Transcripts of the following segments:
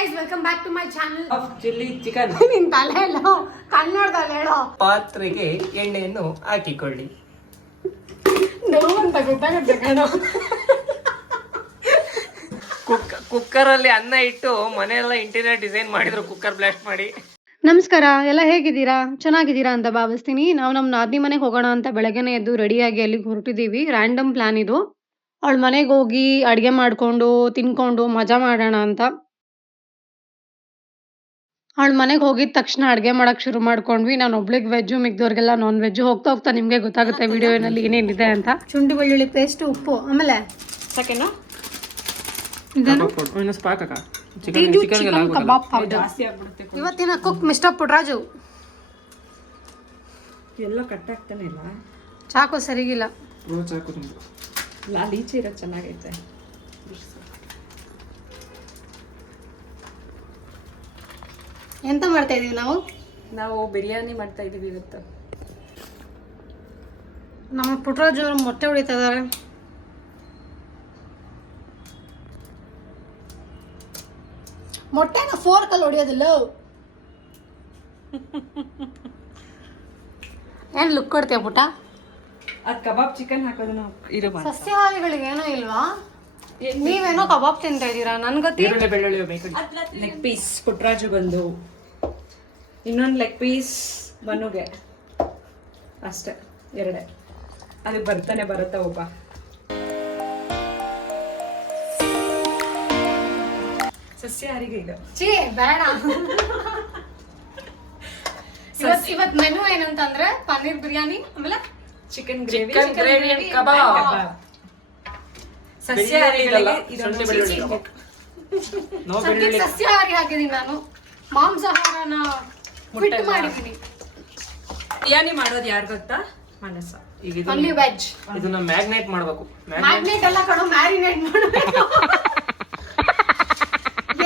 guys, welcome back to my channel of chili chicken. ನಿನ್ ತಲೆ ಹೇಳೋ ಕನ್ನಡದಲ್ಲಿ ಹೇಳೋ. ಪಾತ್ರೆಗೆ ಎಣ್ಣೆಯನ್ನು ಹಾಕಿಕೊಳ್ಳಿ. ನೋವಂತ ಗೊತ್ತಾಗುತ್ತೆ ಕಣೋ. ಕುಕ್ಕರ್ ಅಲ್ಲಿ ಅನ್ನ ಇಟ್ಟು ಮನೆಯೆಲ್ಲ ಇಂಟೀರಿಯರ್ ಡಿಸೈನ್ ಮಾಡಿದ್ರು, ಕುಕ್ಕರ್ ಬ್ಲಾಸ್ಟ್ ಮಾಡಿ. ನಮಸ್ಕಾರ, ಎಲ್ಲ ಹೇಗಿದ್ದೀರಾ? ಚೆನ್ನಾಗಿದ್ದೀರಾ ಅಂತ ಭಾವಿಸ್ತೀನಿ. ನಾವು ನಮ್ಮ ನಾದಿನಿ ಮನೆಗೆ ಹೋಗೋಣ ಅಂತ ಬೆಳಗ್ಗೆನೆ ಎದ್ದು ರೆಡಿಯಾಗಿ ಅಲ್ಲಿಗೆ ಹೊರಟಿದ್ದೀವಿ. ರ್ಯಾಂಡಮ್ ಪ್ಲಾನ್ ಇದು. ಅವಳ ಮನೆಗೆ ಹೋಗಿ ಅಡುಗೆ ಮಾಡಿಕೊಂಡು ತಿನ್ಕೊಂಡು ಮಜಾ ಮಾಡೋಣ ಅಂತ. ಅವಳ ಮನೆಗೆ ಹೋಗಿದ ತಕ್ಷಣ ಅಡುಗೆ ಮಾಡೋಕ್ಕೆ ಶುರು ಮಾಡ್ಕೊಂಡ್ವಿ. ನಾನು ಒಬ್ಳಿಗೆ ವೆಜ್ಜು, ಮಿಕ್ದವ್ರಿಗೆಲ್ಲ ನಾನ್ ವೆಜ್ಜು. ಹೋಗ್ತಾ ಹೋಗ್ತಾ ನಿಮಗೆ ಗೊತ್ತಾಗುತ್ತೆ ವಿಡಿಯೋನಲ್ಲಿ ಏನೇನಿದೆ ಅಂತ. ಶುಂಠಿ ಬೆಳ್ಳುಳ್ಳಿ ಪೇಸ್ಟು, ಉಪ್ಪು, ಆಮೇಲೆ ಸೆಕೆಂಡ್ ಇದನ್ನು ಕಬಾಬ್ ಪೌಡರ್. ಇವತ್ತಿನ ಕುಕ್ ಮಿಸ್ಟರ್ ಪುಟ್ರಾಜು. ಎಲ್ಲ ಕಟ್ಟಾಗ್ತಾನೆ ಇಲ್ಲ, ಚಾಕು ಸರಿಗಿಲ್ಲ. ಲೀಚಿ ಇರೋದು ಚೆನ್ನಾಗೈತೆ. ಎಂತ ಮಾಡ್ತಾ ಇದೀವಿ ನಾವು ಬಿರಿಯಾನಿ ಮಾಡ್ತಾ ಇದೀವಿ ಇವತ್ತು. ನಮ್ಮ ಪುಟ್ರಾಜು ಮೊಟ್ಟೆ ಹೊಡಿತಾ ಇದಾರೆ. ಮೊಟ್ಟೆನ ಫೋರ್ಕಲ್ಲಿ ಹೊಡಿಯೋದಿಲ್ಲ. ಏನ್ ಲುಕ್ ಕೊಡ್ತೀಯ ಪುಟ? ಅದು ಕಬಾಬ್ ಚಿಕನ್ ಹಾಕೋದು ನಾವು ಇರೋ ಸಸ್ಯಾಹಾರಿಗಳಿಗೆ ಏನೋ ಇಲ್ವಾ? ನೀವೇನೋ ಕಬಾಬ್ ತಿಂತಾ ಇದ್ದೀರಾ? ನನ್ ಗೊತ್ತಿ ಲೆಗ್ ಪೀಸ್ ಪುಟ್ರಾಜು ಬಂದು, ಇನ್ನೊಂದು ಲೆಗ್ ಪೀಸ್ ಮನುಗೆ, ಅಷ್ಟೇ ಎರಡೇ. ಅದಕ್ಕೆ ಬರುತ್ತಾ ಒಬ್ಬ. ಸಸ್ಯಾಹಾರಿಗೆ ಈಗ ಬೇಡ. ಇವತ್ ಮೆನು ಏನಂತಂದ್ರೆ ಪನ್ನೀರ್ ಬಿರಿಯಾನಿ, ಆಮೇಲೆ ಚಿಕನ್ ಗ್ರೇವಿ, ಕಬಾಬ್. ಸಸ್ಯಾಹಾರಿ ಹಾಕಿದೀನಿ ನಾನು. ಮಾಂಸಾಹಾರನ ಬಿಟ್ಟು ಮಾಡಿದೀನಿ. ಬಿರಿಯಾನಿ ಮಾಡೋದು ಯಾರು ಗೊತ್ತಾ? ಮನಸ್ಸ. Only veg. ಇದನ್ನ ಮ್ಯಾಗ್ನೇಟ್ ಮಾಡಬೇಕು. ಮ್ಯಾಗ್ನೇಟ್ ಎಲ್ಲ ಕಣೋ, ಮ್ಯಾರಿನೇಟ್ ಮಾಡಬೇಕು.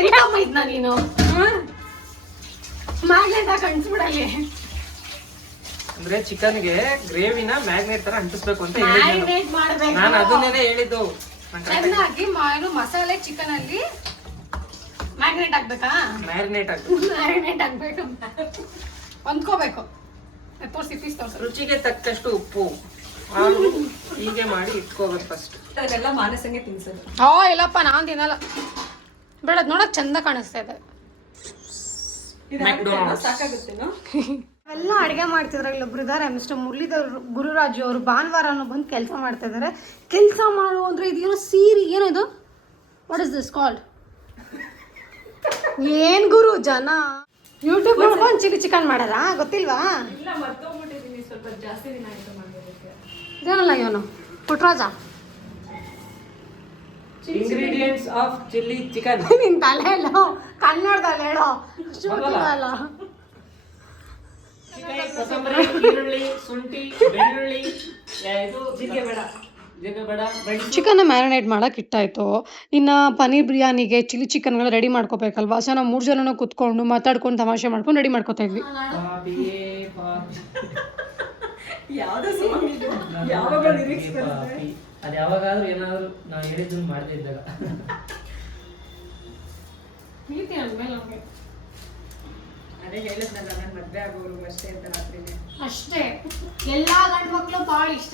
ಎಂತಮ್ಮ ಇದ್ನ ನೀನು? ಮ್ಯಾಗ್ನೇಟ್ ಹಾಕಿ ಅಂಟಿಸ್ಬಿಡಲ್ಲಿ. ಅಂದ್ರೆ ಚಿಕನ್ಗೆ ಗ್ರೇವಿನ ಮ್ಯಾಗ್ನೇಟ್ ತರ ಅಂಟಿಸ್ಬೇಕು ಅಂತ ಮ್ಯಾರಿನೇಟ್ ಮಾಡಬೇಕು. ನಾನು ಅದನ್ನೇ ಹೇಳಿದ್ದು. ಚೆನ್ನಾಗಿ ಮಸಾಲೆ ಚಿಕನ್ ಅಲ್ಲಿ ಮ್ಯಾಗ್ನೇಟ್ ಹಾಕ್ಬೇಕಾ? ಮ್ಯಾರಿನೇಟ್ ಹಾಕ್ಬೇಕು, ಹೊಂದ್ಕೋಬೇಕು. ರುಚಿಗೆ ತಕ್ಕಷ್ಟು ಉಪ್ಪು ಹೀಗೆ ಮಾಡಿ ಇಟ್ಕೋಬೇಕು ಫಸ್ಟ್. ಅದೆಲ್ಲ ಮಾನಸಂಗೆ ತಿನ್ಸೋದು. ಇಲ್ಲಪ್ಪ, ನಾನ್ ತಿನ್ನಲ್ಲ. ಬೇಡ, ನೋಡಕ್ ಚಂದ ಕಾಣಿಸ್ತಾ ಇದೆ. ಸಾಕಾಗುತ್ತೇನೋ. ಎಲ್ಲ ಅಡುಗೆ ಮಾಡ್ತಿದ್ರೆ ಇಲ್ಲೊಬ್ರು ಇದ್ದಾರೆ, ಮಿಸ್ಟರ್ ಮುರಳೀಧರ್ ಗುರುರಾಜು ಅವರು. ಭಾನುವಾರನೂ ಬಂದು ಕೆಲಸ ಮಾಡ್ತಾ ಇದ್ದಾರೆ. ಕೆಲಸ ಮಾಡು ಅಂದ್ರೆ ಇದೇನೋ ಸೀರೆ, ಏನೋ ಇದು? What is this called? ಏನ್ ಗುರು ಜನ ಯೂಟ್ಯೂಬ್ ನೋಡ್ಕೊಂಡು ಚಿಕನ್ ಮಾಡಾರ? ಗೊತ್ತಿಲ್ವಾ? ಇಲ್ಲ, ಮರ್ತೋಗ್ಬಿಟ್ಟಿದ್ದೀನಿ, ಸ್ವಲ್ಪ ಜಾಸ್ತಿ ದಿನ ಆಯ್ತು ಮಾಡೋದಕ್ಕೆ. ಇದೇನಲ್ಲ ಇವನು Puttaraja. Ingredients of chilli chicken. ನಿನ್ ತಲೆ ಹೇಳೋ ಕನ್ನಡದಲ್ಲಿ ಹೇಳೋ. ಅಲ್ಲ, ಕೊತ್ತಂಬರಿ, ಈರುಳ್ಳಿ, ಶುಂಠಿ, ಬೆಳ್ಳುಳ್ಳಿ, ಜೀರಿಗೆ ಬೇಡ. ಚಿಕನ್ನ ಮ್ಯಾರಿನೇಟ್ ಮಾಡಕ್ಕೆ ಇಟ್ಟಾಯ್ತು. ಇನ್ನು ಪನ್ನೀರ್ ಬಿರಿಯಾನಿಗೆ ಚಿಲ್ಲಿ ಚಿಕನ್ಗಳು ರೆಡಿ ಮಾಡ್ಕೋಬೇಕಲ್ವಾ? ಸೊ ನಾವು 3 ಜನನೂ ಕುತ್ಕೊಂಡು ಮಾತಾಡ್ಕೊಂಡು ತಮಾಷೆ ಮಾಡ್ಕೊಂಡು ರೆಡಿ ಮಾಡ್ಕೋತಾ ಇದ್ವಿ. ಅದು ಯಾವಾಗಾದ್ರೂ ಏನಾದ್ರು ನಾವು ಹೇಳಿದ್ದನ್ನು ಮಾಡದೇ ಇದ್ದಾಗ ಅದೇ ಹೇಳಿದ್ನಲ್ಲ, ನಾನು ಮದ್ವೆ ಆಗೋರು ಅಷ್ಟೇ ಅಂತ ರಾತ್ರಿನೇ. ಅಷ್ಟೇ, ಎಲ್ಲಾ ಗಂಡು ಮಕ್ಳು ಬಾಳ ಇಷ್ಟ.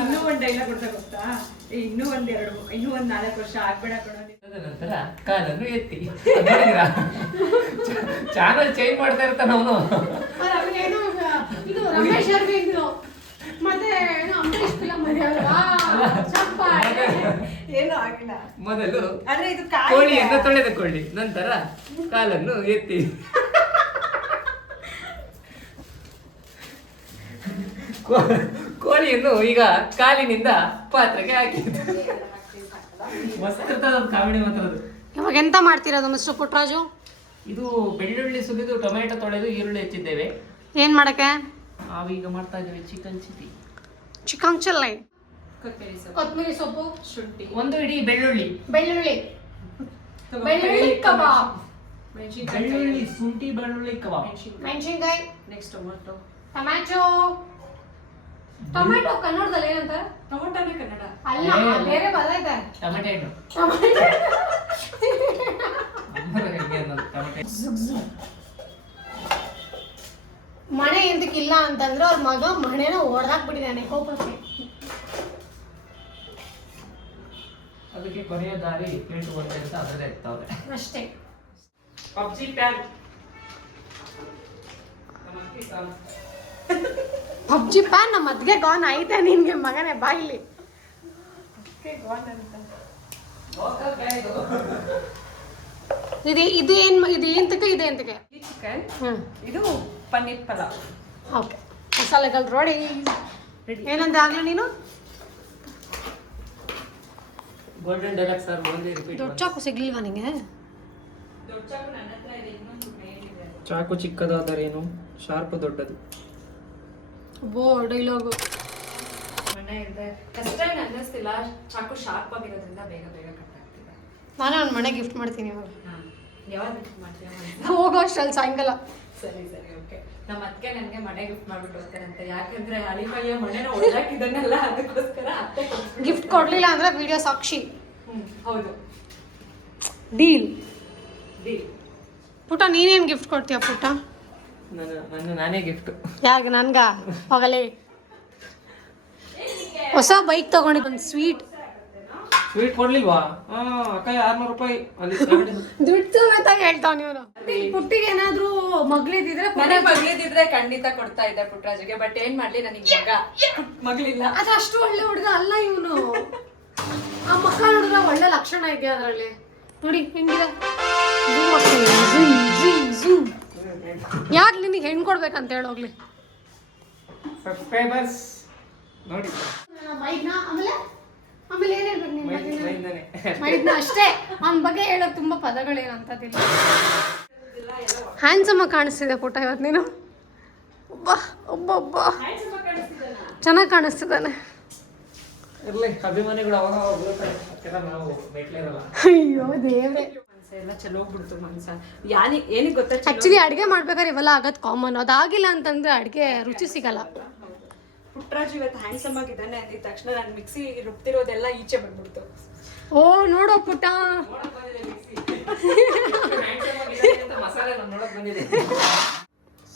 ಇನ್ನೂ ಒಂದ್ ಡೈಲಾಗ್ ಕೊಡ್ತಾ ಗೊತ್ತಾ? ಇನ್ನೂ ಒಂದ್ 4 ವರ್ಷ ಆಗ್ಬೇಡ ಕೊಡೋದು. ನಂತರ ಕಾಲನ್ನು ಎತ್ತಿ ಚಾನಲ್ ಚೇಂಜ್ ಮಾಡ್ತಾ ಇರ್ತಾನ ಅವನು. ಇದು ರಮೇಶ್ ಅರವಿಂದ್ ಮತ್ತೆ ಅಂಬರೀಶ್ ಫಿಲಂ ಏನು ಆಗಿಲ್ಲ. ಮೊದಲು ಆದ್ರೆ ಇದು ಕೋಳಿಯನ್ನು ತೊಳೆದುಕೊಳ್ಳಿ, ನಂತರ ಕಾಲನ್ನು ಎತ್ತಿ. ಕೋಳಿಯನ್ನು ಈಗ ಕಾಲಿನಿಂದ ಪಾತ್ರೆಗೆ ಹಾಕಿ. ಕಾಮಿಡಿ ಮಾತ್ರ. ಇವಾಗ ಎಂತ ಮಾಡ್ತಿರೋದು ಮಿಸ್ಟರ್ ಪುಟ್ರಾಜು? ಇದು ಬೆಳ್ಳುಳ್ಳಿ ಸುಲಿದು, ಟೊಮೆಟೊ ತೊಳೆದು, ಈರುಳ್ಳಿ ಹೆಚ್ಚಿದ್ದೇವೆ. ಏನ್ ಮಾಡಕ್ಕೆ? ನಾವೀಗ ಮಾಡ್ತಾ ಇದ್ದೇವೆ ಚಿಕನ್ ಚಿಲ್ಲಿ, ಕೊತ್ತಂಬರಿ ಸೊಪ್ಪು, ಶುಂಠಿ, 1 ಇಡೀ ಬೆಳ್ಳುಳ್ಳಿ ಕಬಾಬ್, ಬೆಳ್ಳುಳ್ಳಿ, ಶುಂಠಿ, ಬೆಳ್ಳುಳ್ಳಿ ಕಬಾಬ್, ಮೆಣಸಿನಕಾಯಿ, ನೆಕ್ಸ್ಟ್ ಟೊಮೊಟೊ. ಟೊಮೆಟೊ ಕನ್ನಡದಲ್ಲಿ ಏನಂತ? ಟೊಮೊಟೊನೇ ಕನ್ನಡ ಅಲ್ಲ, ಬೇರೆ ಪದ ಇದೆ. ಟೊಮೆಟೊ. ಮನೆ ಎಂದಕ್ಕಿಲ್ಲ ಅಂತಂದ್ರೆ ಅವ್ರ ಮಗ ಮನೆನ ಹೊಡೆದಾಕ್ಬಿಟ್ಟಿದ್ದಾನೆ ಕೋಪಕ್ಕೆ. ಅದಕ್ಕೆ ಕೊನೆಯ ದಾರಿ ಕೇಟು ಬರುತ್ತೆ ಅಂತ ಅದರಲ್ಲೇ ಇರ್ತಾವೆ ಅಷ್ಟೇ. ಪಬ್ಜಿ ಪ್ಯಾನ್ ಪಬ್ಜಿ ಪ್ಯಾನ್ ನಮ್ಮ ಅದ್ಗೆ ಗಾನ್ ಐತೆ ನಿನ್ಗೆ ಮಗನೇ ಬಾಯಿಲಿ. ಇದು ಎಂತಕ್ಕೆ ಇದೆ ಎಂತಕ್ಕೆ? ಚಿಕನ್, ಹ್ಮ್ ಇದು ಪನ್ನೀರ್ ಪಲಾವ್. ಓಕೆ, ಮಸಾಲೆಗಳು ರೆಡಿ. ಏನಂದ ಆಗ್ಲೇ ನೀನು? ಗೋಲ್ಡನ್ ಡೆಲಕ್ಸ್ ಸರ್ ಒಂದೇ ರಿಪೀಟ್. ದೊಡ್ಡ ಚಾಕು ಸಿಗ್ಲಿಲ್ವಾ ನಿಂಗೆ? ಚಾಕು ಚಿಕ್ಕದಾದರೇನು, ಶಾರ್ಪ್ ದೊಡ್ಡದು. ಬೋ ಡೈಲಾಗು. ಮನೆ ಇದೆ ಕಷ್ಟ ಏನು ಅನ್ನಿಸ್ತಿಲ್ಲ, ಚಾಕು ಶಾರ್ಪ್ ಆಗಿರೋದ್ರಿಂದ ಬೇಗ ಬೇಗ ಕಟ್ ಆಗ್ತಿದೆ. ನಾನು ಅವ್ನ ಮನೆ ಗಿಫ್ಟ್ ಮಾಡ್ತೀನಿ ಇವಾಗ. ಯಾವಾಗ ಗಿಫ್ಟ್ ಮಾಡ್ತೀಯ? ಹೋಗೋ ಅಷ್ಟಲ್ಲಿ ಸಾಯಂಕಾಲ. ಸರಿ ಸರಿ ಓಕೆ. ನಮ್ಮ ಅತ್ತೆ ನನಗೆ ಮನೆ ಗಿಫ್ಟ್ ಮಾಡ್ಬಿಟ್ಟು ಹೋಗ್ತಾರಂತೆ, ಯಾಕಂದ್ರೆ ಅಳಿಮಯ್ಯ ಮನೆನ ಒಳ್ದಾಕಿದ್ದಾನಲ್ಲ ಅದಕ್ಕೋಸ್ಕರ ಅತ್ತೆ ಗಿಫ್ಟ್ ಕೊಡ್ಲಿಲ್ಲ ಅಂದ್ರೆ ವಿಡಿಯೋ ಸಾಕ್ಷಿ. ಹೌದು, ಡೀಲ್. ಡೀಲ್. ಪುಟ್ಟ ನೀನೇನು ಗಿಫ್ಟ್ ಕೊಡ್ತೀಯ ಪುಟ್ಟ? ನಾನೇ ಗಿಫ್ಟ್. ಯಾರಿಗೆ? ನನ್ಗ? ಹೋಗಲೇ. ಹೊಸ ಬೈಕ್ ತಗೊಂಡಿದ್ದು, ಒಂದು ಸ್ವೀಟ್. ಸ್ವೀಟ್ ಕೊಡ್ಲಿಲ್ವಾ? ಅಕ್ಕ 600 ರೂಪಾಯಿ ಅಲ್ಲಿ ದುಡ್ಡು ಸಮೇತ ಹೇಳ್ತಾವ ನೀವು. ಪುಟ್ಟಿಗೆ ಏನಾದ್ರೂ ಮಗಳಿದ್ರೆ ಮನೆ ಮಗಳಿದ್ರೆ ಖಂಡಿತ ಕೊಡ್ತಾ ಇದ್ದೆ ಪುಟ್ಟರಾಜಿಗೆ, ಬಟ್ ಏನ್ ಮಾಡ್ಲಿ ನನಗೆ ಮಗಳಿಲ್ಲ. ಅದು ಅಷ್ಟು ಒಳ್ಳೆ ಹುಡುಗ ಅಲ್ಲ ಇವನು. ಆ ಮಕ್ಕ ನೋಡಿದ್ರೆ ಒಳ್ಳೆ ಲಕ್ಷಣ ಇದೆಯಾ ಅದ್ರಲ್ಲಿ? ನೋಡಿ ಹೆಂಗಿದೆ. ಯಾಕೆ ನಿನಗೆ ಹೆಣ್ಣು ಕೊಡ್ಬೇಕಂತ ಹೇಳೋಗ್ಲಿ. ಸಬ್ಸ್ಕ್ರೈಬರ್ಸ್ ನೋಡಿ. ಆಮೇಲೆ ಏನ್ ಹೇಳ್ಬೇಕು ನಿಮ್ಮ ಮೈದ್ನ ಅಷ್ಟೇ. ಅವನ ಬಗ್ಗೆ ಹೇಳೋದು ತುಂಬಾ ಪದಗಳೇನಂತದಿಲ್ಲ. ಹ್ಯಾಂಡ್ಸಮ್ ಆಗಿ ಕಾಣಿಸ್ತಿದೆ ಪುಟ್ಟ ಇವತ್ತು ನೀನು. ಒಬ್ಬ ಚೆನ್ನಾಗಿ ಕಾಣಿಸ್ತಿದ್ದಾನೆ. ಇರ್ಲಿ, ಅಭಿಮಾನಿಗಳು ಅವಾಗ ಬೀಳ್ತಾರೆ, ನಾವು ಮೆಟ್ಲೇರಲ್ಲ. ಅಯ್ಯೋ ದೇವ್ರೆ, ಎಲ್ಲ ಚಲೋ ಹೋಗ್ಬಿಡ್ತು ಮನ್ಸ. ಏನಿಗೆ ಗೊತ್ತಾ, ಆಕ್ಚುಲಿ ಅಡ್ಗೆ ಮಾಡ್ಬೇಕಾದ್ರೆ ಇವೆಲ್ಲ ಆಗೋದು ಕಾಮನ್. ಅದಾಗಿಲ್ಲ ಅಂತಂದ್ರೆ ಅಡ್ಗೆ ರುಚಿ ಸಿಗಲ್ಲ. ಪುಟ್ಟರಾಜು ಇವತ್ತು ಹ್ಯಾಂಡ್ಸಮ್ ಆಗಿದ್ದಾನೆ ಅಂದಿದ ತಕ್ಷಣ ನಾನು ಮಿಕ್ಸಿ ರುಬ್ತಿರೋದೆಲ್ಲ ಈಚೆ ಬಂದ್ಬಿಡ್ತು. ಓ ನೋಡೋ ಪುಟ್ಟ,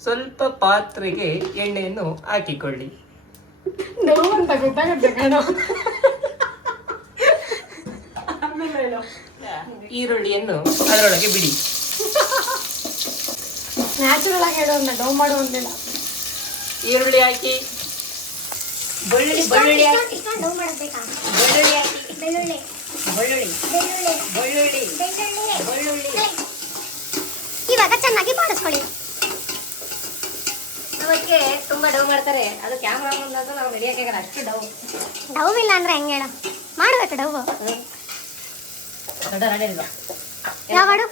ಸ್ವಲ್ಪ ಪಾತ್ರೆಗೆ ಎಣ್ಣೆಯನ್ನು ಹಾಕಿಕೊಳ್ಳಿ. ನೋವಂತ ಗೊತ್ತಾಗುತ್ತೆ ಕಣೋ. ಈರುಳ್ಳಿಯನ್ನು ಅದರೊಳಗೆ ಬಿಡಿ. ನ್ಯಾಚುರಲ್ ಆಗಿ ಹೇಳೋದನ್ನ ಡೌ ಮಾಡು ಅಂದಿಲ್ಲ. ಈರುಳ್ಳಿ ಹಾಕಿ, ಬೆಳ್ಳುಳ್ಳಿ ಬೆಳ್ಳುಳ್ಳಿ ಹಾಕಿ, ಬೆಳ್ಳುಳ್ಳಿ ಹಾಕಿ, ಬೆಳ್ಳುಳ್ಳಿ ಬೆಳ್ಳುಳ್ಳಿ ಬೆಳ್ಳುಳ್ಳಿ ಬೆಳ್ಳುಳ್ಳಿ ಬೆಳ್ಳುಳ್ಳಿ. ಇವಾಗ ಚೆನ್ನಾಗಿ ಬಾಡಿಸ್ಕೊಳ್ಳಿ. ಅವಕ್ಕೆ ತುಂಬಾ ಡವ್ ಮಾಡ್ತಾರೆ, ಅದು ಕ್ಯಾಮ್ರಾ ಮುಂದಂತ ನಾವು ನಡೆಯೋಕೆ ಅಷ್ಟು ಡವ್ ಇಲ್ಲ ಅಂದ್ರೆ ಹೆಂಗೆ ಹೇಳ? ಮಾಡ್ಬೇಕು ಡವ್. ದೊಡ್ಡ ಹಾಡಿಲ್ವ? ಯಾವ ಹಾಡು?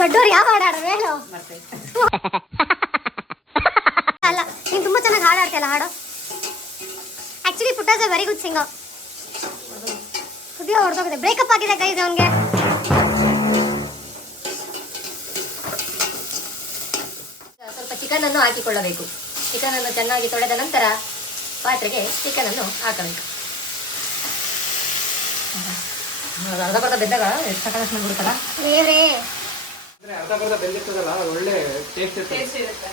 ದೊಡ್ಡವ್ರು ಯಾವ ಹಾಡು ಹಾಡೋದು ಹೇಳು. ಅಲ್ಲ, ನೀನು ತುಂಬಾ ಚೆನ್ನಾಗಿ ಹಾಡು ಆಡ್ತೀಯಲ್ಲ. ಹಾಡು ಆಕ್ಚುಲಿ ಪುಟ್ಟಾಸ್ ವೆರಿ ಗುಡ್ ಸಿಂಗರ್. ಹೃದಯ ಹೊಡೆದೋಗಿದೆ. ಬ್ರೇಕಪ್ ಆಗಿದೆ ಗೈಸ್ ಅವನಿಗೆ. ಸ್ವಲ್ಪ ಚಿಕನ್ ಅನ್ನು ಹಾಕಿಕೊಳ್ಳಬೇಕು. ಚಿಕನ್ ಅನ್ನು ಚೆನ್ನಾಗಿ ತೊಳೆದ ನಂತರ ಪಾತ್ರೆಗೆ ಚಿಕನ್ ಅನ್ನು ಹಾಕಬೇಕು. ಅರ್ಧ ಬರ್ಧ ಬೆಂದಾಗ ಎಷ್ಟು ಸಕಲಕ್ಷಣ ಬಿಡುತ್ತಲ್ಲ ದೇವ್ರೇ. ಅರ್ಧ ಬರ್ಧ ಬೆಂದಿರ್ತದಲ್ಲ, ಒಳ್ಳೆ ಟೇಸ್ಟ್ ಇರುತ್ತೆ.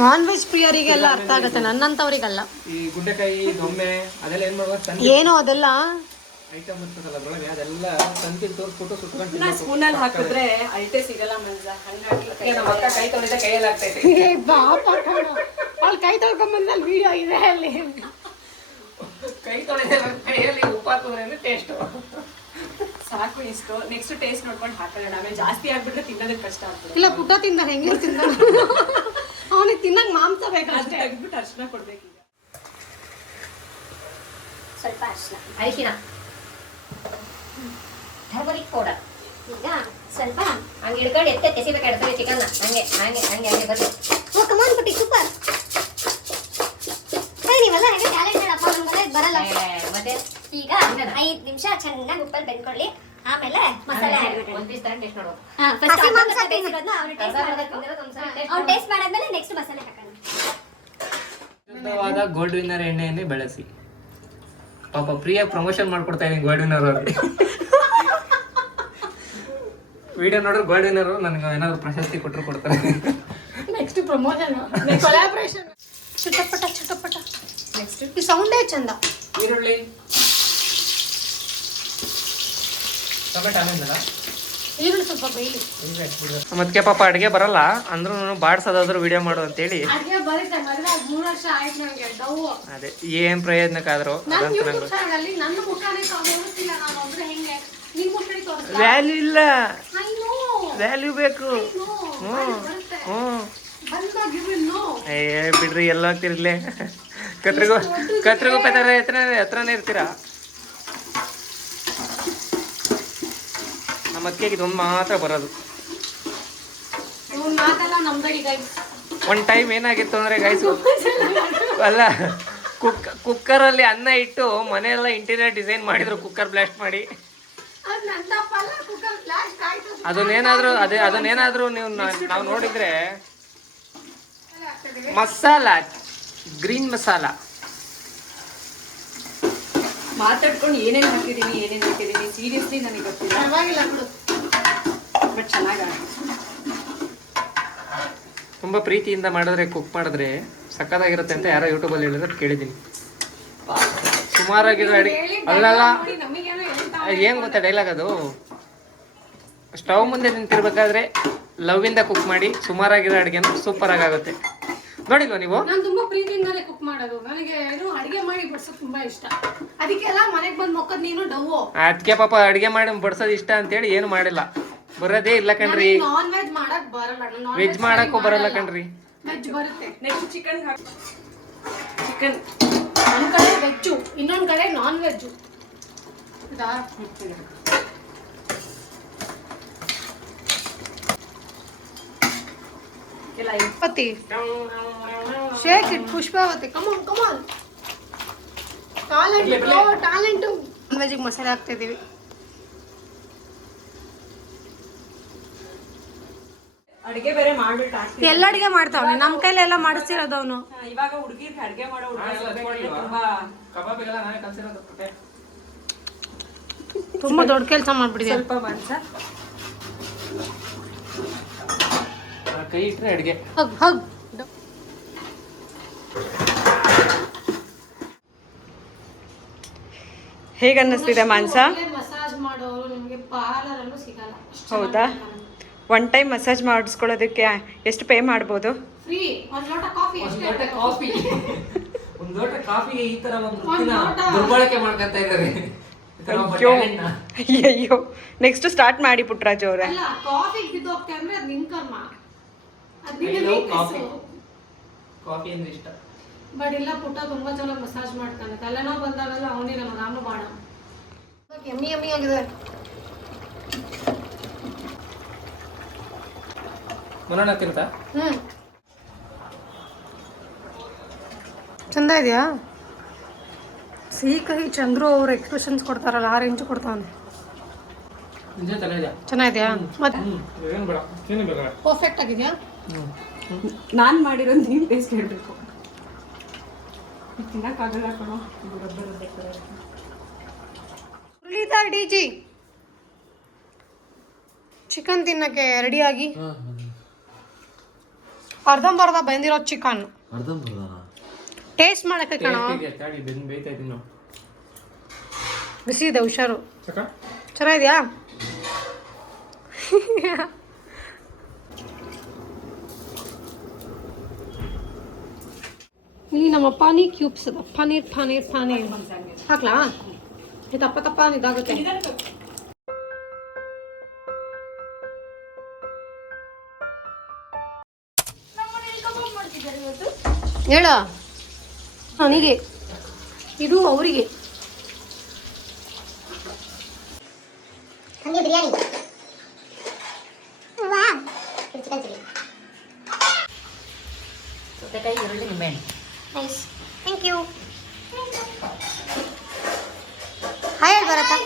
ನಾನ್ ವೆಜ್ ಪ್ರಿಯರಿಗೆಲ್ಲ ಅರ್ಥ ಆಗುತ್ತೆ, ನನ್ನಂತವ್ರಿಗಲ್ಲ. ಈ ಗುಂಡೆಕಾಯಿ, ದೊಮ್ಮೆ ಅದೆಲ್ಲ ಏನ್ ಮಾಡ್ಬೇಕು? ಏನೋ ಅದೆಲ್ಲ ಐಟಮ್ ಇರ್ತದಲ್ಲ ಅದ್ರೊಳಗೆ, ಅದೆಲ್ಲ ತಂತಿಲ್ ತೋರಿಸ್ಬಿಟ್ಟು ಸುಟ್ಕೊಂಡು ಸ್ಪೂನಲ್ಲಿ ಹಾಕಿದ್ರೆ ಅಳತೆ ಸಿಗಲ್ಲ ಮಂಜ. ಹಂಗಾಗಿ ನಮ್ಮ ಅಕ್ಕ ಕೈ ತೊಳೆದ ಕೈಯಲ್ಲಿ ಆಗ್ತೈತೆ. ಅವ್ಳು ಕೈ ತೊಳ್ಕೊಂಬಂದಲ್ಲಿ ವಿಡಿಯೋ ಇದೆ ಅಲ್ಲಿ. ಕೈ ತೊಳೆದ ಕೈಯಲ್ಲಿ ಉಪ್ಪು ಹಾಕಿದ್ರೆ ಟೇಸ್ಟ್ ಸಾಕು. ಇಷ್ಟು ನೆಕ್ಸ್ಟ್ ಟೇಸ್ಟ್ ನೋಡ್ಕೊಂಡು ಹಾಕೊಳ್ಳೋಣ. ಆಮೇಲೆ ಜಾಸ್ತಿ ಆಗ್ಬಿಟ್ರೆ ತಿನ್ನೋದಕ್ಕೆ ಕಷ್ಟ ಆಗ್ತದೆ. ಇಲ್ಲ ಪುಟ್ಟ ತಿಂದ ಹೆಂಗೆ ತಿಂದ ಅವನಿಗೆ ತಿನ್ನಂಗ್ ಮಾಂಸ ಬೇಕು ಅಷ್ಟೇ. ತೆಗ್ದ್ಬಿಟ್ಟು ಅರ್ಶಿನ ಕೊಡ್ಬೇಕೀಗ. ಸ್ವಲ್ಪ ಅರಿಶಿನ, ಟರ್ಮರಿಕ್ ಪೌಡರ್. ಈಗ ಸ್ವಲ್ಪ ಹಂಗೆ ಹಿಡ್ಕೊಂಡು ಎಸೆಬೇಕಾಗಿರ್ತದೆ ಚಿಕನ್ನ. ಹಂಗೆ ಹಂಗೆ ಹಂಗೆ ಹಂಗೆ ಬರ್ತೀವಿ. ಓ ಕಮಾನ್ ಪುಟ್ಟಿ, ಸೂಪರ್. ನೀವೆಲ್ಲ ಹೇಗೆ ಟ್ಯಾಲೆಂಟೆಡ್ ಅಪ್ಪ, ನಮ್ಗೆ ಬರಲ್ಲ. ಮತ್ತೆ ಈಗ 5 ನಿಮಿಷ ಚೆನ್ನಾಗಿ ಉಪ್ಪಲ್ಲಿ ಬೆಂದ್ಕೊಳ್ಳಿ. ಆಮೇಲೆ ಮಸಾಲೆ ಒಂದು ಪೀಸ್ ತರ ಟೇಸ್ಟ್ ನೋಡುವ. ಹಸಿ ಮಾಂಸ ಬೇಯಿಸಿರೋದನ್ನ ಅವ್ರು ಟೇಸ್ಟ್ ಮಾಡಾದ್ಮೇಲೆ ನೆಕ್ಸ್ಟ್ ಮಸಾಲೆ ಹಾಕೋಣ. ಶುದ್ಧವಾದ ಗೋಲ್ಡ್ ವಿನ್ನರ್ ಎಣ್ಣೆಯನ್ನೇ ಬಳಸಿ. ಪಾಪ ಪ್ರಿಯ ಪ್ರಮೋಷನ್ ಮಾಡ್ಕೊಡ್ತಾ ಇದೀನಿ ಗೋಲ್ಡ್ ವಿನ್ನರ್ ಅವ್ರಿಗೆ. ವಿಡಿಯೋ ನೋಡಿದ್ರೆ ಗೋಲ್ಡ್ ವಿನ್ನರು ನನಗೆ ಏನಾದ್ರು ಪ್ರಶಸ್ತಿ ಕೊಟ್ಟರು ಕೊಡ್ತಾರೆ. Next promotion, collaboration. ಚಟಪಟ ಚಟಪಟ. ನೆಕ್ಸ್ಟ್ ಈ ಸೌಂಡೇ ಚಂದ. ಈರುಳ್ಳಿ ಟೊಮೆಟೊ ಆಮೇಲೆ ಈರುಳ್ಳಿ ಸ್ವಲ್ಪ ಬೇಯ್ಲಿ. ಮತ್ತೆ ಪಾಪ ಅಡುಗೆ ಬರಲ್ಲ ಅಂದ್ರೂ ಬಾಡ್ಸೋದಾದ್ರು ವಿಡಿಯೋ ಮಾಡು ಅಂತೇಳಿ. ಅಡುಗೆ ಬರುತ್ತೆ, ಮದುವೆ 3 ವರ್ಷ ಆಯ್ತು ನನಗೆ. ಡವ್ ಅದೇ ಏನ್ ಪ್ರಯೋಜನಕ್ಕಾದ್ರು ನನ್ನ ಯೂಟ್ಯೂಬ್ ಚಾನಲ್ ನನ್ನ ಮುಖಾನೇ ತೋರಿಸ್ತಿಲ್ಲ. ನಾನು ಒಬ್ರು ಹೆಂಗೆ ನಿನ್ ಮುಖಾನೇ ತೋರಿಸ್ತೀನಿ. ವ್ಯಾಲ್ಯೂ ಇಲ್ಲ, ಐ ನೋ ವ್ಯಾಲ್ಯೂ ಬೇಕು. ಬಂದಾಗ ಯು ವಿಲ್ ನೋ. ಏ ಬಿಡ್ರಿ ಎಲ್ಲ ಹೋಗ್ತಿರ್ಲೇ. ಕತ್ರಿಗುಪ್ಪೆ ತರ ಹತ್ರನೇ ಇರ್ತೀರಾ. ನಮ್ಮ ಅತ್ತಿಗೆ ಇದೊಂದು ಮಾತ್ರ ಬರೋದು. ಮಾತೆಲ್ಲ ನಮ್ದಾಗಿ ಗೈಸ್. ಒನ್ ಟೈಮ್ ಏನಾಗಿತ್ತು ಅಂದ್ರೆ ಗೈಸು, ಅಲ್ಲ ಕುಕ್ಕರಲ್ಲಿ ಅನ್ನ ಇಟ್ಟು ಮನೆಯೆಲ್ಲ ಇಂಟೀರಿಯರ್ ಡಿಸೈನ್ ಮಾಡಿದ್ರು, ಕುಕ್ಕರ್ ಬ್ಲಾಸ್ಟ್ ಮಾಡಿ. ಅದನ್ನೇನಾದ್ರೂ ನಾವು ನೋಡಿದ್ರೆ ಮಸಾಲ, ಗ್ರೀನ್ ಮಸಾಲ ಮಾತಾಡ್ಕೊಂಡು ಏನೇನು ಹಾಕಿದೀನಿ ಸೀರಿಯಸ್ಲಿ ನನಗೆ ಗೊತ್ತಿಲ್ಲ. ಪರವಾಗಿಲ್ಲ ಬಿಡು, ಬಟ್ ಚೆನ್ನಾಗಿ ತುಂಬಾ ಪ್ರೀತಿಯಿಂದ ಮಾಡಿದ್ರೆ, ಕುಕ್ ಮಾಡಿದ್ರೆ ಸಕ್ಕತ್ತಾಗಿರುತ್ತೆ ಅಂತ ಯಾರೋ ಯೂಟ್ಯೂಬಲ್ಲಿ ಹೇಳಿದ್ರೆ ಕೇಳಿದ್ದೀನಿ. ಸುಮಾರಾಗಿರೋ ಅಡಿಗೆ ಅಲ್ಲಲ್ಲ, ಏನ್ ಗೊತ್ತಾ ಡೈಲಾಗ್ ಅದು, ಸ್ಟವ್ ಮುಂದೆ ನಿಂತಿರ್ಬೇಕಾದ್ರೆ ಲವ್ ಇಂದ ಕುಕ್ ಮಾಡಿ ಸುಮಾರಾಗಿರೋ ಅಡಿಗೆ ಸೂಪರ್ ಆಗುತ್ತೆ. ನೋಡಿಲ್ವಾ ನೀವು? ನಾನು ತುಂಬಾ ಪ್ರೀತಿಯಿಂದಲೇ ಕುಕ್ ಮಾಡೋದು. ನನಗೆ ಏನು ಅಡಿಗೆ ಮಾಡಿ ಬಡ್ಸೋದು ತುಂಬಾ ಇಷ್ಟ. ಅದಕ್ಕೆಲ್ಲ ಮನೆಗೆ ಬಂದು ಮೊಕ್ಕದ್ ನೀನು ಡವ್ವು. ಅದಕ್ಕೆ ಪಾಪ ಅಡಿಗೆ ಮಾಡಿ ಬಡ್ಸೋದು ಇಷ್ಟ ಅಂತೇಳಿ ಏನು ಮಾಡಿಲ್ಲ. ಬರೋದೇ ಇಲ್ಲ ಕಣ್ರಿ. ನಾನ್ ವೆಜ್ ಮಾಡಕ್ ಬರಲ್ಲ. ವೆಜ್ ಮಾಡಕ್ಕೂ ಬರಲ್ಲ ಕಣ್ರಿ. ವೆಜ್ ಬರುತ್ತೆ. ನೆಕ್ಸ್ಟ್ ಚಿಕನ್ ಚಿಕನ್ ಒಂದ್ ಕಡೆ ವೆಜ್ಜು, ಇನ್ನೊಂದ್ ಕಡೆ ನಾನ್ ವೆಜ್ಜು. ಎಲ್ಲ ಪತಿ shake it. Pushpavati come on come on. Talent. Non ವೆಜ್ಜಿಗೆ ಮಸಾಲೆ ಹಾಕ್ತಾ ಇದೀವಿ. ಅಡಿಗೆ ಬೇರೆ ಮಾಡ್ಬಿಟ್ಟು ಹಾಕ್ತೀನಿ. ಎಲ್ಲ ಅಡಿಗೆ ಮಾಡ್ತಾವನೆ, ನಮ್ ಕೈಲೆಲ್ಲ ಮಾಡಿಸ್ತಿರೋದು ಅವನು. ಇವಾಗ ಹುಡುಗಿರ್ಗೆ ಅಡಿಗೆ ಮಾಡೋ ತುಂಬಾ ತುಂಬಾ ದೊಡ್ಡ ಕೆಲಸ ಮಾಡ್ಬಿಟ್ಟಿದೆ. ಸ್ವಲ್ಪ ಮಾಂಸ ಕೈ ಇಟ್ರೆ ಅಡಿಗೆ. Hug hug. ಹೇಗೆ ಅನ್ನಿಸ್ತಿದೆ ಮಾಂಸ? ಮಸಾಜ್ ಮಾಡೋರು ನಿಮ್ಗೆ ಪಾರ್ಲರಲ್ಲೂ ಸಿಗಲ್ಲ. ಹೌದಾ? ಒನ್ ಟೈಮ್ ಮಸಾಜ್ ಮಾಡಿಸ್ಕೊಳ್ಳೋದಕ್ಕೆ ಎಷ್ಟು ಪೇ ಮಾಡ್ಬೋದು? ಫ್ರೀ. ಒಂದ್ ಲೋಟ ಕಾಫಿ ಅಷ್ಟೇ. ಒಂದು ಲೋಟ ಕಾಫಿಗೆ ಈ ತರ ಒಂದು ದುರ್ಬಳಕೆ ಮಾಡ್ಕೊಂತ ಇದ್ದಾರೆ. ಅಯ್ಯೋ, ನೆಕ್ಸ್ಟ್ ಸ್ಟಾರ್ಟ್ ಮಾಡಿ ಪುಟ್ರಾಜ್ ಅವ್ರೆ. ಅಲ್ಲ, ಕಾಫಿಗೆ ಬಿದ್ದೋಗ್ತೆ ಅಂದ್ರೆ ಅದು ನಿನ್ ಕರ್ಮ. ಅದ್ ನಿನ್ನ weakness. ಕಾಫಿ ಅಂದ್ರೆ ಇಷ್ಟ. ಬಟ್ ಇಲ್ಲ, ಪುಟ್ಟ ತುಂಬಾ ಚೆನ್ನಾಗಿ ಮಸಾಜ್ ಮಾಡ್ತಾನೆ. ತಲೆನೋವು ಬಂದಾಗೆಲ್ಲ ಅವನೇ ನಮ್ಮ ರಾಮ ಬಾಣ. ಯಮ್ಮಿ ಯಮ್ಮಿ ಆಗಿದೆ. ಮನೋಣ ತಿಂತ ಚಂದ ಇದೆಯಾ? ಸಿಹಿ ಕಹಿ ಚಂದ್ರು ಅವ್ರ ಎಕ್ಸ್ಪ್ರೆಷನ್ಸ್ ಕೊಡ್ತಾರಲ್ಲ, 6 ಇಂಚು ಕೊಡ್ತಾವನೆ. ಚೆನ್ನಾಗಿದ್ಯಾ? ಮತ್ತೆ ಪರ್ಫೆಕ್ಟ್ ಆಗಿದೆಯಾ? ನಾನು ಮಾಡಿರೋದು ನೀವು ಟೇಸ್ಟ್ ಹೇಳ್ಬೇಕು. ತಿನ್ನಕ್ಕಾಗಲ್ಲ ಕಣೋ. ಡಿಜಿ ಚಿಕನ್ ತಿನ್ನಕ್ಕೆ ರೆಡಿಯಾಗಿ. ಅರ್ಧಂಬರ್ಧ ಬೆಂದಿರೋ ಚಿಕನ್ ಟೇಸ್ಟ್ ಮಾಡಕ್ಕೆ ಕಣ. ಬಿಸಿ ಇದೆ, ಹುಷಾರು. ಚೆನ್ನಾಗಿದ್ಯಾ? ಇಲ್ಲಿ ನಮ್ಮ ಪಾನಿ ಕ್ಯೂಬ್ಸ್ ಅದ. ಪನೀರ್ ಪನೀರ್ ಪನೀರ್ ಹಾಕ್ಲಾ? ಇದು ತಪ್ಪ ತಪ್ಪ ಇದಾಗುತ್ತೆ. ಹೇಳ ನನಗೆ, ಇದು ಅವರಿಗೆ. ಬಿರಿಯಾನಿ ಸೌತೆಕಾಯಿ, ಈರುಳ್ಳಿ, ನಿಂಬೆಹಣ್ಣು. Nice, thank you. ಹಾಯ್ ಹೇಳಿ ಬರತ್ತಾ?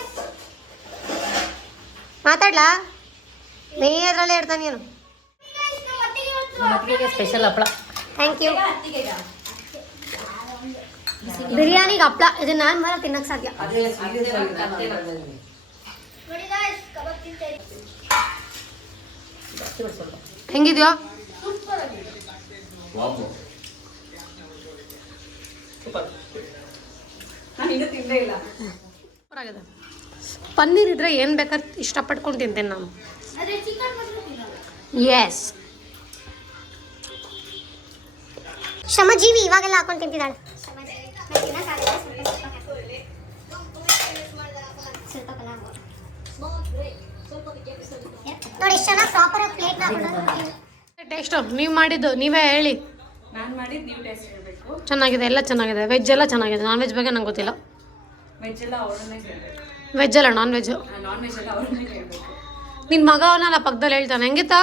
ಮಾತಾಡ್ಲಾ? ನೀ ಅದರಲ್ಲೇ ಇರ್ತಾನೆ ನೀನು. ಮತ್ತಿಗೆ ಸ್ಪೆಷಲ್ ಹಪ್ಪಳ. Thank you. ಬಿರಿಯಾನಿಗೆ ಹಪ್ಪಳ, ಇದು ನಾನು ಮಾತ್ರ ತಿನ್ನಕ್ಕೆ ಸಾಧ್ಯ. ಹೆಂಗಿದ್ಯೋ? ನಾನು ಇನ್ನೂ ತಿಂದೇ ಇಲ್ಲ. ಸೂಪರಾಗಿದೆ. ಪನ್ನೀರ್ ಇದ್ರೆ ಏನು ಬೇಕಾದ್ರೆ ಇಷ್ಟಪಟ್ಕೊಂಡು ತಿಂತೇನೆ ನಾನು. ಎಸ್, ಶ್ರಮಜೀವಿ ಇವಾಗೆಲ್ಲ ಹಾಕೊಂಡು ತಿಂತಿದ್ದಾಳೆ. ನೋಡಿ ಎಷ್ಟು ಚೆನ್ನಾಗಿ ಪ್ರಾಪರ್ ಆಗಿ ಪ್ಲೇಟ್ ಹಾಕೊಂಡು. ಟೇಸ್ಟು ನೀವು ಮಾಡಿದ್ದು ನೀವೇ ಹೇಳಿ. ನಾನು ಮಾಡಿದ್ದು ನೀವು ಟೇಸ್ಟ್ ಹೇಳಬೇಕು. ಚೆನ್ನಾಗಿದೆ, ಎಲ್ಲ ಚೆನ್ನಾಗಿದೆ. ವೆಜ್ ಎಲ್ಲ ಚೆನ್ನಾಗಿದೆ. ನಾನ್ ವೆಜ್ ಬಗ್ಗೆ ನಂಗೆ ಗೊತ್ತಿಲ್ಲ. ವೆಜ್ ಎಲ್ಲ ಅವ್ರನ್ನೇ ಕೇಳಬೇಕು, ವೆಜ್ ಅಲ್ಲ, ನಾನ್ ವೆಜ್ಜು. ನಾನ್ ವೆಜ್ ಎಲ್ಲ ಅವ್ರನ್ನೇ ಕೇಳಬೇಕು. ನಿನ್ನ ಮಗ ಅವನಲ್ಲ ಪಕ್ಕದಲ್ಲಿ ಹೇಳ್ತಾನೆ. ಹೆಂಗಿತ್ತಾ?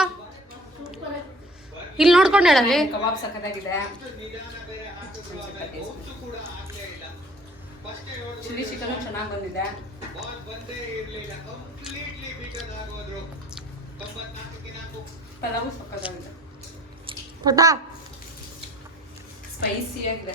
ಇಲ್ಲಿ ನೋಡ್ಕೊಂಡು ಹೇಳಲಿ. ಕಬಾಬ್ ಸಖತ್ತಾಗಿದೆ. ಚಿಲ್ಲಿ ಚಿಕನ್ ಚೆನ್ನಾಗಿ ಬಂದಿದೆ. ಪಲಾವು ಸಖತ್ತಾಗಿದೆ. ಪುಟ್ಟ ಸ್ಪೈಸಿ ಆಗಿದೆ.